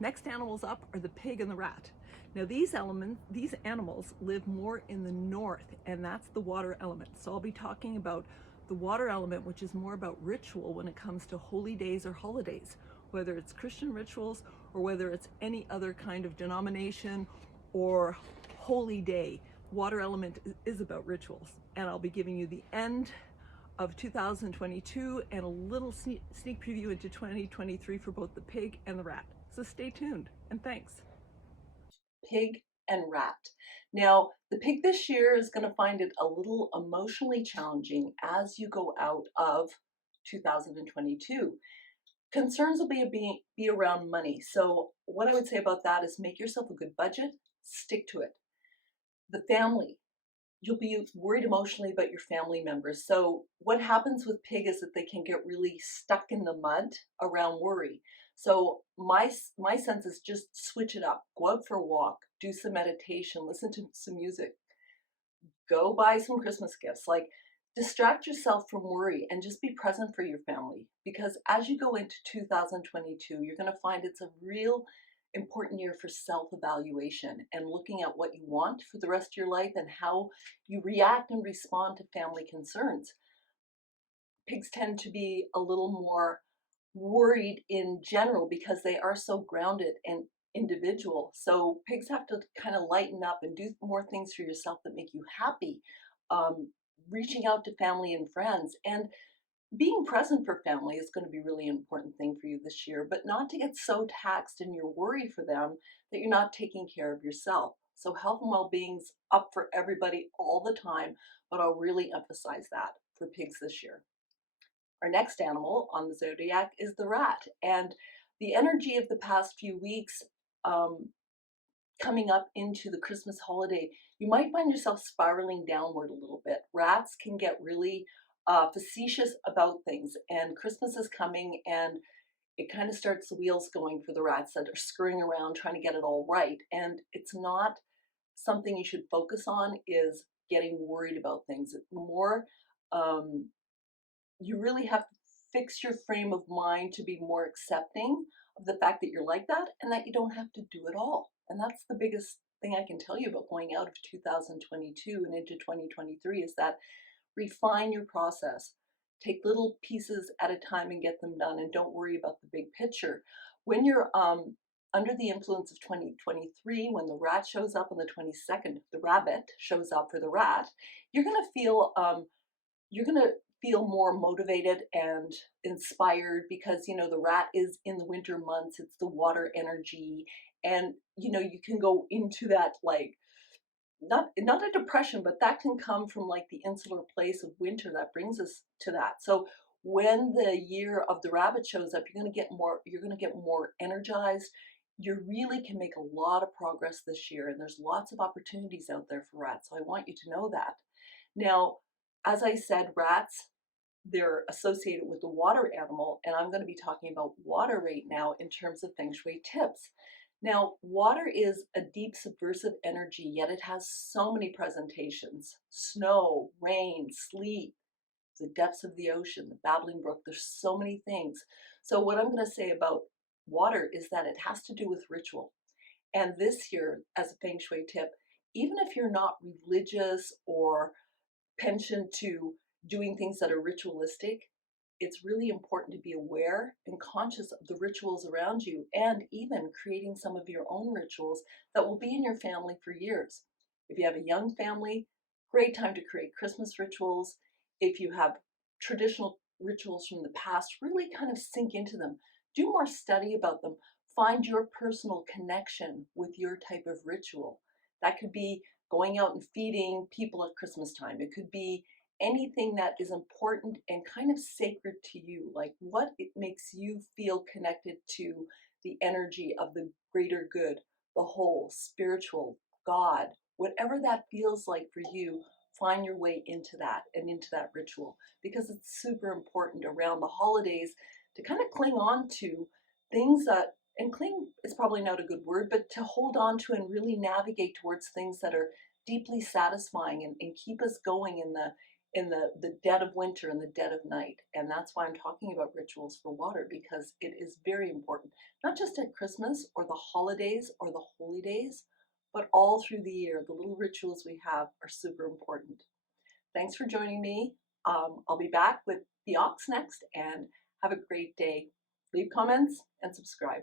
Next animals up are the pig and the rat. Now these animals live more in the north, and that's the water element. So I'll be talking about the water element, which is more about ritual when it comes to holy days or holidays, whether it's Christian rituals or whether it's any other kind of denomination or holy day. Water element is about rituals. And I'll be giving you the end of 2022 and a little sneak preview into 2023 for both the pig and the rat. So stay tuned, and thanks. Pig and rat. Now, the pig this year is going to find it a little emotionally challenging as you go out of 2022. Concerns will be around money. So what I would say about that is make yourself a good budget, stick to it. The family, you'll be worried emotionally about your family members. So what happens with pig is that they can get really stuck in the mud around worry. So my sense is just switch it up. Go out for a walk, do some meditation, listen to some music, go buy some Christmas gifts. Like, distract yourself from worry and just be present for your family. Because as you go into 2022, you're going to find it's a real important year for self-evaluation and looking at what you want for the rest of your life and how you react and respond to family concerns. Pigs tend to be a little more worried in general because they are so grounded and individual. So pigs have to kind of lighten up and do more things for yourself that make you happy. Reaching out to family and friends and being present for family is going to be really important thing for you this year, but not to get so taxed in your worry for them that you're not taking care of yourself. So health and well-being's up for everybody all the time, but I'll really emphasize that for pigs this year. Our next animal on the Zodiac is the rat. And the energy of the past few weeks coming up into the Christmas holiday, you might find yourself spiraling downward a little bit. Rats can get really facetious about things, and Christmas is coming, and it kind of starts the wheels going for the rats that are scurrying around trying to get it all right. And it's not something you should focus on is getting worried about things. It's more, you really have to fix your frame of mind to be more accepting of the fact that you're like that and that you don't have to do it all. And that's the biggest thing I can tell you about going out of 2022 and into 2023 is that refine your process. Take little pieces at a time and get them done, and don't worry about the big picture. When you're under the influence of 2023, when the rat shows up on the 22nd, the rabbit shows up for the rat, you're going to feel more motivated and inspired because the rat is in the winter months, it's the water energy, and you can go into that, like, not a depression, but that can come from like the insular place of winter that brings us to that. So when the year of the rabbit shows up, you're going to get more energized. You really can make a lot of progress this year, and there's lots of opportunities out there for rats, so I want you to know that. Now, as I said, rats, they're associated with the water animal, and I'm going to be talking about water right now in terms of Feng Shui tips. Now, water is a deep subversive energy, yet it has so many presentations. Snow, rain, sleet, the depths of the ocean, the babbling brook, there's so many things. So what I'm going to say about water is that it has to do with ritual. And this year, as a Feng Shui tip, even if you're not religious or penchant to doing things that are ritualistic, it's really important to be aware and conscious of the rituals around you, and even creating some of your own rituals that will be in your family for years. If you have a young family, great time to create Christmas rituals. If you have traditional rituals from the past, really kind of sink into them. Do more study about them. Find your personal connection with your type of ritual. That could be going out and feeding people at Christmas time. It could be anything that is important and kind of sacred to you, like what it makes you feel connected to the energy of the greater good, the whole, spiritual, God, whatever that feels like for you. Find your way into that and into that ritual, because it's super important around the holidays to kind of cling on to things that, and cling is probably not a good word, but to hold on to and really navigate towards things that are deeply satisfying and keep us going in the dead of winter and the dead of night. And that's why I'm talking about rituals for water, because it is very important, not just at Christmas or the holidays or the holy days, but all through the year. The little rituals we have are super important. Thanks for joining me. I'll be back with the ox next, and have a great day. Leave comments and subscribe.